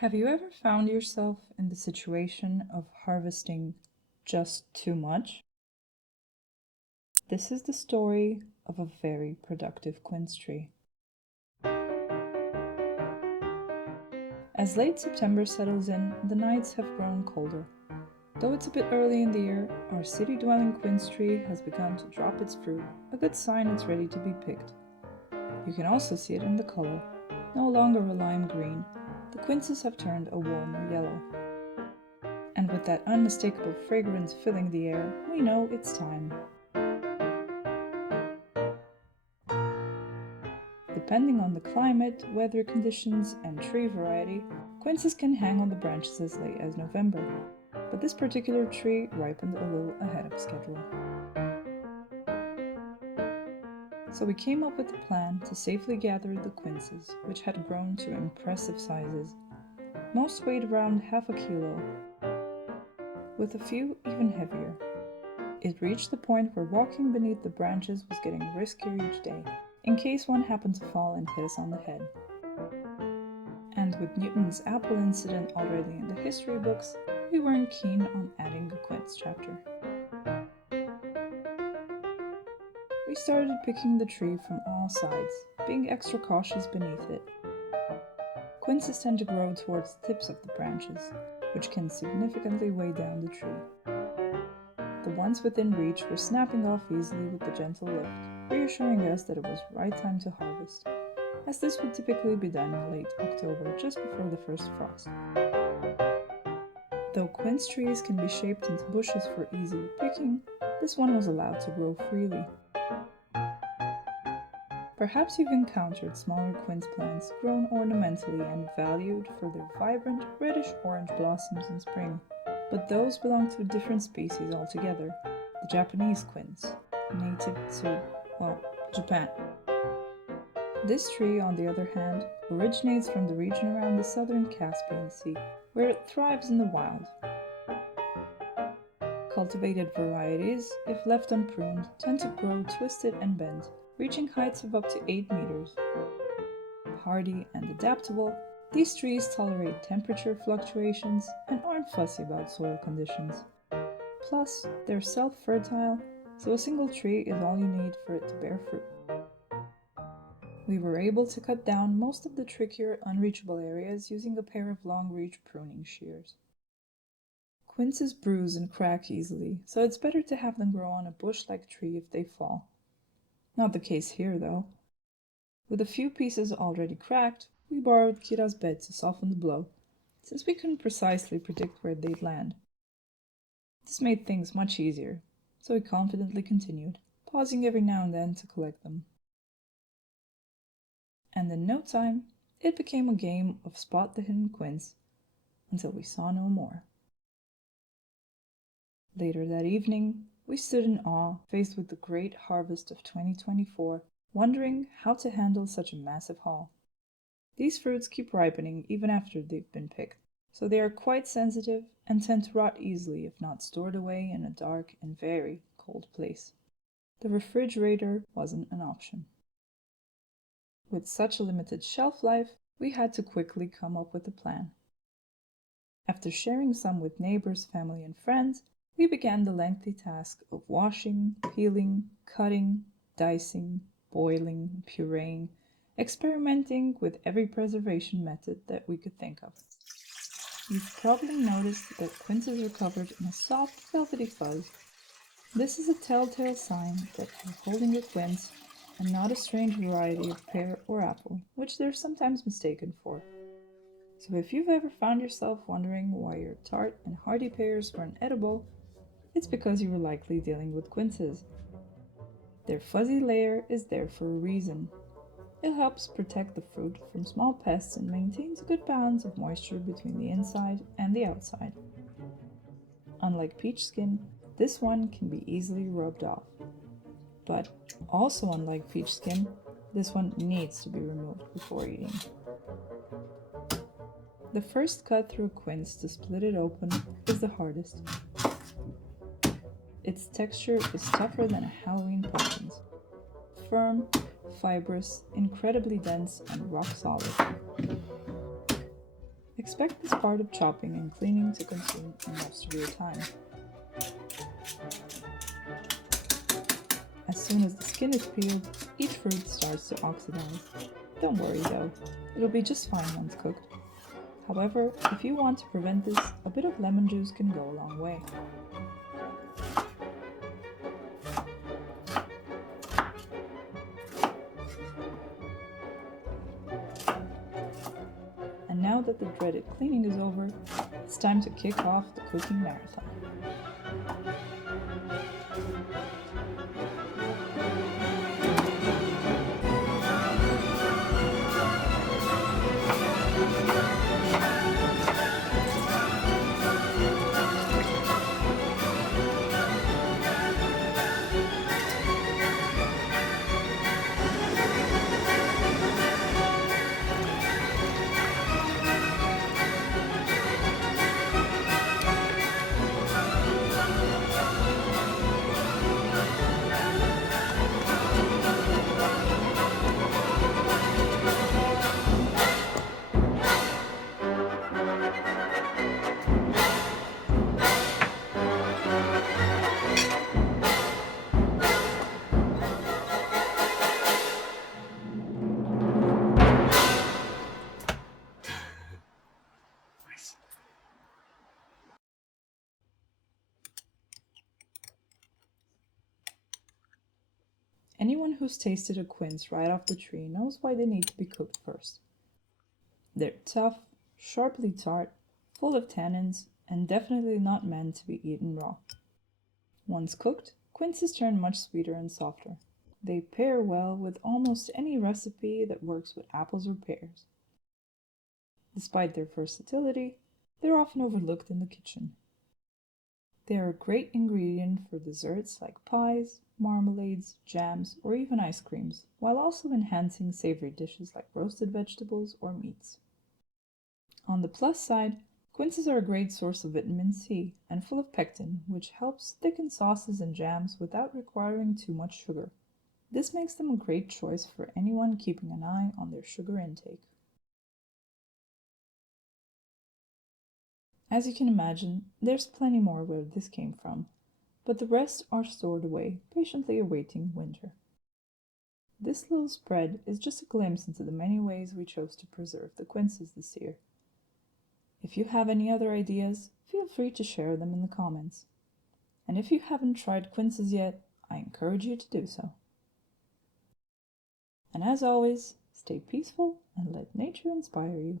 Have you ever found yourself in the situation of harvesting just too much? This is the story of a very productive quince tree. As late September settles in, the nights have grown colder. Though it's a bit early in the year, our city-dwelling quince tree has begun to drop its fruit, a good sign it's ready to be picked. You can also see it in the color. No longer a lime green, the quinces have turned a warmer yellow. And with that unmistakable fragrance filling the air, we know it's time. Depending on the climate, weather conditions, and tree variety, quinces can hang on the branches as late as November. But this particular tree ripened a little ahead of schedule. So we came up with a plan to safely gather the quinces, which had grown to impressive sizes. Most weighed around half a kilo, with a few even heavier. It reached the point where walking beneath the branches was getting riskier each day, in case one happened to fall and hit us on the head. And with Newton's apple incident already in the history books, we weren't keen on adding a quince chapter. We started picking the tree from all sides, being extra cautious beneath it. Quinces tend to grow towards the tips of the branches, which can significantly weigh down the tree. The ones within reach were snapping off easily with the gentle lift, reassuring us that it was right time to harvest, as this would typically be done in late October, just before the first frost. Though quince trees can be shaped into bushes for easy picking, this one was allowed to grow freely. Perhaps you've encountered smaller quince plants grown ornamentally and valued for their vibrant reddish-orange blossoms in spring, but those belong to a different species altogether, the Japanese quince, native to, Japan. This tree, on the other hand, originates from the region around the southern Caspian Sea, where it thrives in the wild. Cultivated varieties, if left unpruned, tend to grow twisted and bent, reaching heights of up to 8 meters. Hardy and adaptable, these trees tolerate temperature fluctuations and aren't fussy about soil conditions. Plus, they're self-fertile, so a single tree is all you need for it to bear fruit. We were able to cut down most of the trickier, unreachable areas using a pair of long-reach pruning shears. Quinces bruise and crack easily, so it's better to have them grow on a bush-like tree if they fall. Not the case here, though. With a few pieces already cracked, we borrowed Kira's bed to soften the blow, since we couldn't precisely predict where they'd land. This made things much easier, so we confidently continued, pausing every now and then to collect them. And in no time, it became a game of spot the hidden quince, until we saw no more. Later that evening, we stood in awe, faced with the great harvest of 2024, wondering how to handle such a massive haul. These fruits keep ripening even after they've been picked, so they are quite sensitive and tend to rot easily if not stored away in a dark and very cold place. The refrigerator wasn't an option. With such a limited shelf life, we had to quickly come up with a plan. After sharing some with neighbors, family, and friends, we began the lengthy task of washing, peeling, cutting, dicing, boiling, pureeing, experimenting with every preservation method that we could think of. You've probably noticed that quinces are covered in a soft, velvety fuzz. This is a telltale sign that you're holding a quince and not a strange variety of pear or apple, which they're sometimes mistaken for. So if you've ever found yourself wondering why your tart and hardy pears weren't edible, it's because you were likely dealing with quinces. Their fuzzy layer is there for a reason. It helps protect the fruit from small pests and maintains a good balance of moisture between the inside and the outside. Unlike peach skin, this one can be easily rubbed off. But also unlike peach skin, this one needs to be removed before eating. The first cut through a quince to split it open is the hardest. Its texture is tougher than a Halloween pumpkin's. Firm, fibrous, incredibly dense, and rock solid. Expect this part of chopping and cleaning to consume most of your time. As soon as the skin is peeled, each fruit starts to oxidize. Don't worry though, it'll be just fine once cooked. However, if you want to prevent this, a bit of lemon juice can go a long way. And now that the dreaded cleaning is over, it's time to kick off the cooking marathon. Anyone who's tasted a quince right off the tree knows why they need to be cooked first. They're tough, sharply tart, full of tannins, and definitely not meant to be eaten raw. Once cooked, quinces turn much sweeter and softer. They pair well with almost any recipe that works with apples or pears. Despite their versatility, they're often overlooked in the kitchen. They are a great ingredient for desserts like pies, marmalades, jams, or even ice creams, while also enhancing savory dishes like roasted vegetables or meats. On the plus side, quinces are a great source of vitamin C and full of pectin, which helps thicken sauces and jams without requiring too much sugar. This makes them a great choice for anyone keeping an eye on their sugar intake. As you can imagine, there's plenty more where this came from, but the rest are stored away, patiently awaiting winter. This little spread is just a glimpse into the many ways we chose to preserve the quinces this year. If you have any other ideas, feel free to share them in the comments. And if you haven't tried quinces yet, I encourage you to do so. And as always, stay peaceful and let nature inspire you.